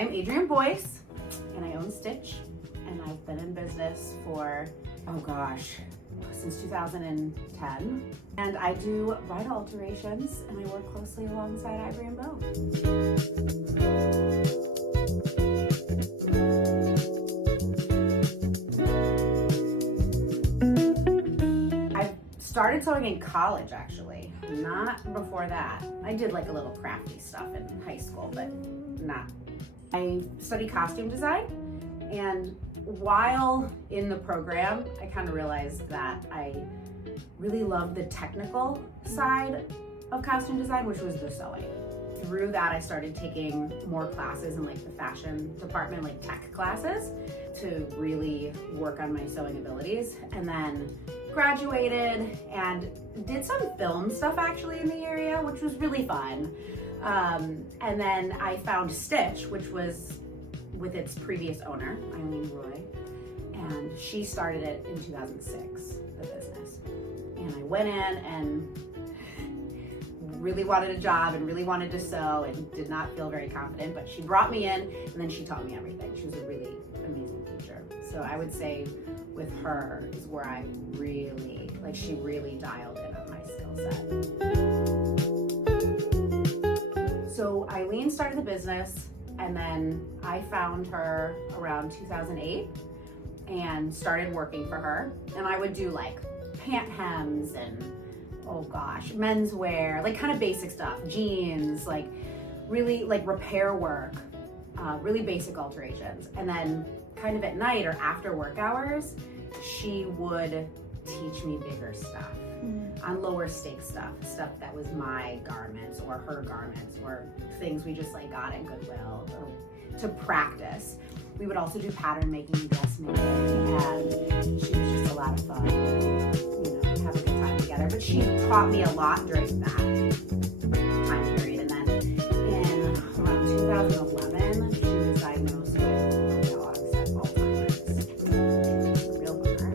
I'm Adrienne Boyce, and I own Stitch, and I've been in business for, since 2010. And I do bridal alterations, and I work closely alongside Ivory Beau. I started sewing in college, actually, not before that. I did like a little crafty stuff in high school, but not. I studied costume design, and while in the program, I kind of realized that I really loved the technical side of costume design, which was the sewing. Through that, I started taking more classes in like the fashion department, like tech classes, to really work on my sewing abilities. And then graduated and did some film stuff actually in the area, which was really fun. And then I found Stitch, which was with its previous owner, Eileen Roy, and she started it in 2006, the business. And I went in and really wanted a job and really wanted to sew and did not feel very confident, but she brought me in and then she taught me everything. She was a really amazing teacher. So I would say with her is where I really, she really dialed in on my skill set. So Eileen started the business, and then I found her around 2008 and started working for her. And I would do like pant hems and menswear, like kind of basic stuff, jeans, like really like repair work, really basic alterations. And then kind of at night or after work hours, she would teach me bigger stuff, on lower stake stuff that was my garments or her garments or things we just like got at Goodwill or to practice. We would also do pattern making and dressmaking, and she was just a lot of fun, have a good time together. But she taught me a lot during that time period. And then in around 2011, she was diagnosed with Alzheimer's. It was a real bummer.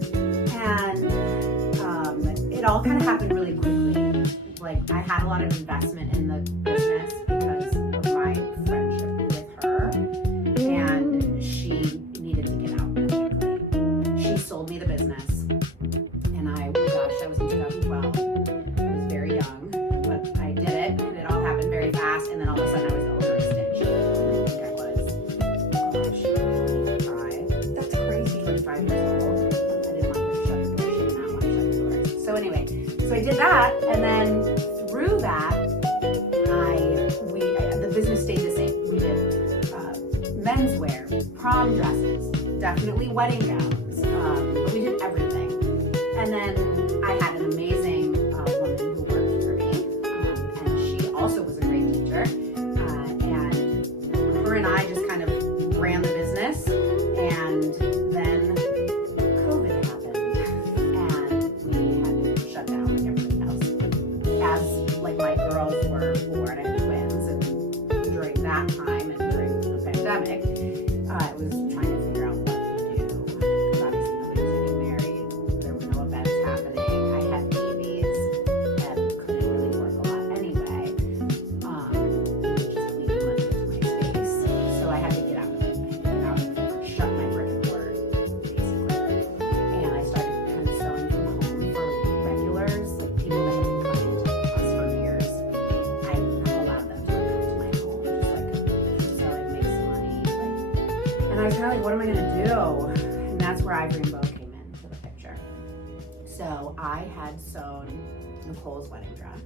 And it all kind of happened really quickly. Like I had a lot of investment in the business because of my friendship with her, and she needed to get out quickly. She sold me the business, and that was in 2012. I was very young, but I did it, and it all happened very fast, and then all of a sudden I was the owner of Stitch. And I think I was, 25. That's crazy. 25 years old. I didn't want to shut the doors. She did not want to shut the doors. So anyway, so I did that, and then through that, the business stayed the same. We did menswear, prom dresses, definitely wedding gowns. We did everything. And then I had an amazing woman who worked for me, and she also was a great teacher. And her and I just kind of ran the business, and then COVID happened, and we had to shut down like everything else. As like my girls were born, I had twins, and during that time and during the pandemic, I was trying to figure out what to do, because obviously nobody was getting married, there were no events happening, I had babies, and couldn't really work a lot anyway, just leaving money into my space, so I had to get out of it, shut my brick and mortar, basically, and I started kind of sewing from home for regulars, like people that had been coming to us for years. I allowed them to come to my home, just like sewing, make some money, and I was kind of like, what am I gonna do? And that's where Ivory Beau came into the picture. So I had sewn Nicole's wedding dress,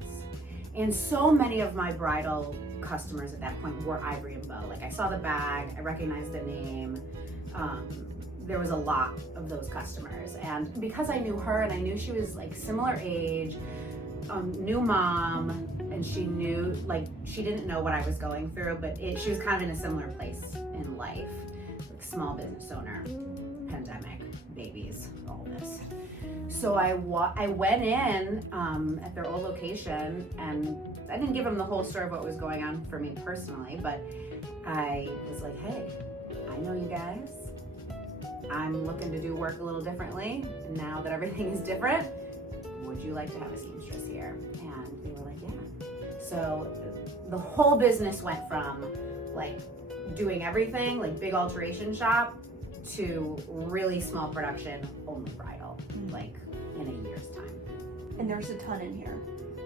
and so many of my bridal customers at that point were Ivory Beau. Like I saw the bag, I recognized the name. There was a lot of those customers, and because I knew her and I knew she was like similar age, new mom, and she knew, like, she didn't know what I was going through, but she was kind of in a similar place in life, like small business owner, pandemic, babies, all this. So I went in at their old location, and I didn't give them the whole story of what was going on for me personally, but I was like, hey, I know you guys. I'm looking to do work a little differently now that everything is different. Would you like to have a seamstress here? And they were like, yeah. So the whole business went from like doing everything, like big alteration shop, to really small production, only bridal, like in a year's time. And there's a ton in here.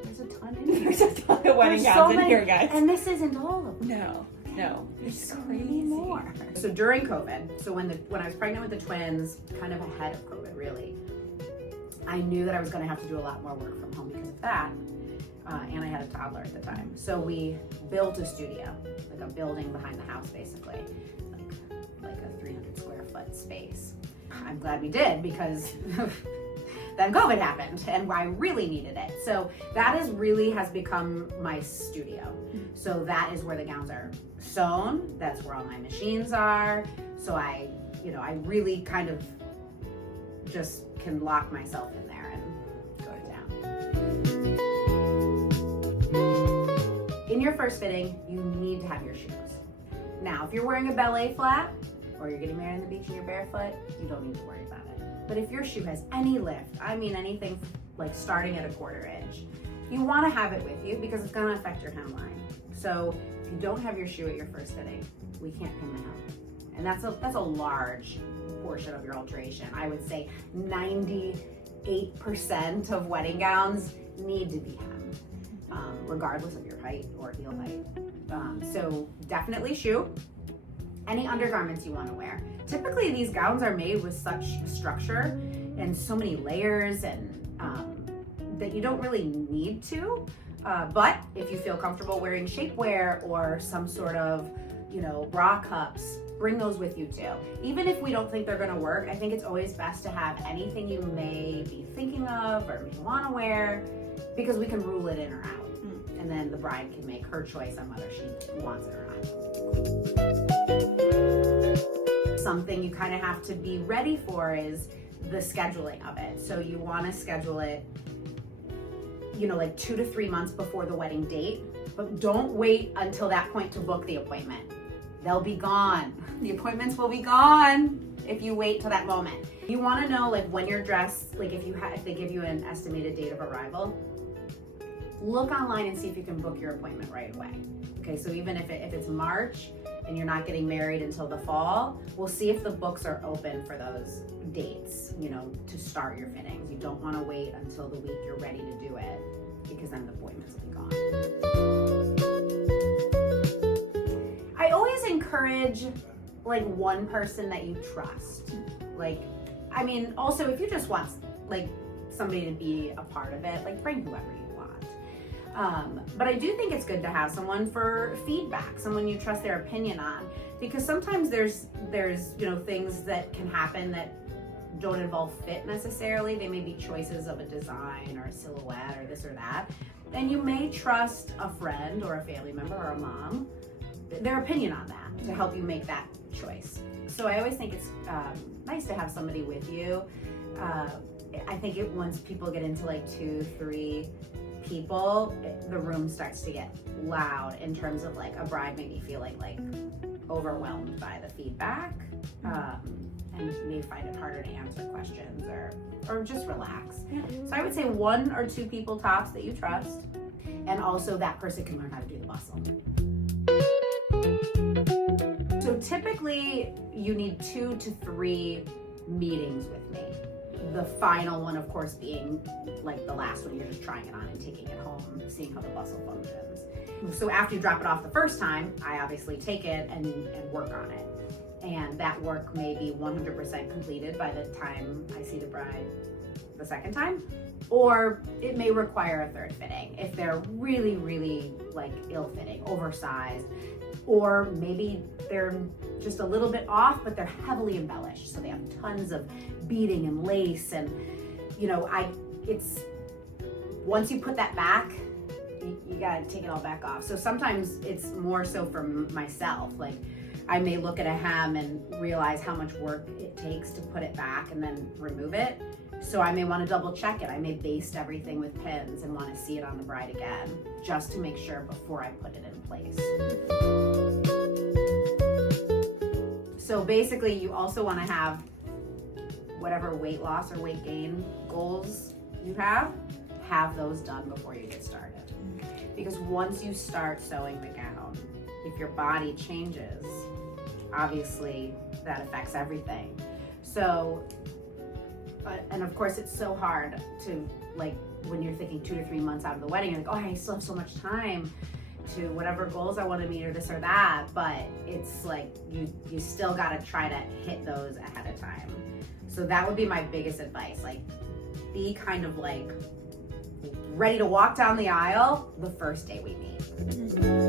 There's a ton in here. There's a ton of wedding gowns in here, guys. And this isn't all of them. No. There's so many more. So during COVID, so when I was pregnant with the twins, kind of ahead of COVID, really, I knew that I was going to have to do a lot more work from home because of that. And I had a toddler at the time. So we built a studio, like a building behind the house, basically, like a 300 square foot space. I'm glad we did, because then COVID happened and I really needed it. So that has become my studio. So that is where the gowns are sewn. That's where all my machines are. So I really kind of just can lock myself in there and go to town. In your first fitting, you need to have your shoes. Now, if you're wearing a ballet flat or you're getting married on the beach and you're barefoot, you don't need to worry about it. But if your shoe has any lift, I mean anything like starting at a 1/4 inch, you want to have it with you because it's going to affect your hemline. So if you don't have your shoe at your first fitting, we can't pin them out. And that's a large portion of your alteration. I would say 98% of wedding gowns need to be hemmed, regardless of your height or heel height. So definitely shoe. Any undergarments you want to wear. Typically these gowns are made with such structure and so many layers and that you don't really need to. But if you feel comfortable wearing shapewear or some sort of, bra cups, bring those with you too. Even if we don't think they're gonna work, I think it's always best to have anything you may be thinking of or may wanna wear, because we can rule it in or out. And then the bride can make her choice on whether she wants it or not. Something you kind of have to be ready for is the scheduling of it. So you wanna schedule it, like 2 to 3 months before the wedding date, but don't wait until that point to book the appointment. They'll be gone. The appointments will be gone if you wait till that moment. You want to know when your dress, if they give you an estimated date of arrival, look online and see if you can book your appointment right away. Okay, so even if it's March and you're not getting married until the fall, we'll see if the books are open for those dates, to start your fittings. You don't want to wait until the week you're ready to do it, because then the appointments will be gone. I always encourage one person that you trust. Also if you just want somebody to be a part of it, bring whoever you want. But I do think it's good to have someone for feedback, someone you trust their opinion on, because sometimes there's things that can happen that don't involve fit necessarily. They may be choices of a design or a silhouette or this or that. And you may trust a friend or a family member or a mom, their opinion on that, to help you make that choice. So I always think it's nice to have somebody with you. I think once people get into 2, 3 people, the room starts to get loud in terms of a bride maybe feeling overwhelmed by the feedback, and may find it harder to answer questions or just relax. So I would say 1 or 2 people tops that you trust, and also that person can learn how to do the bustle. So typically you need 2 to 3 meetings with me. The final one, of course, being the last one. You're just trying it on and taking it home, seeing how the bustle functions. So after you drop it off the first time, I obviously take it and work on it. And that work may be 100% completed by the time I see the bride the second time, or it may require a third fitting if they're really, really ill-fitting, oversized, or maybe they're just a little bit off, but they're heavily embellished. So they have tons of beading and lace, and it's once you put that back, you gotta take it all back off. So sometimes it's more so for myself. I may look at a hem and realize how much work it takes to put it back and then remove it. So I may want to double check it. I may baste everything with pins and want to see it on the bride again, just to make sure before I put it in place. So basically you also want to have whatever weight loss or weight gain goals you have those done before you get started. Because once you start sewing the gown, if your body changes, obviously that affects everything. So, and of course it's so hard to, like, when you're thinking 2 to 3 months out of the wedding, you're like, oh, I still have so much time to whatever goals I want to meet or this or that, but it's like you still got to try to hit those ahead of time. So that would be my biggest advice. Like, be kind of like ready to walk down the aisle the first day we meet.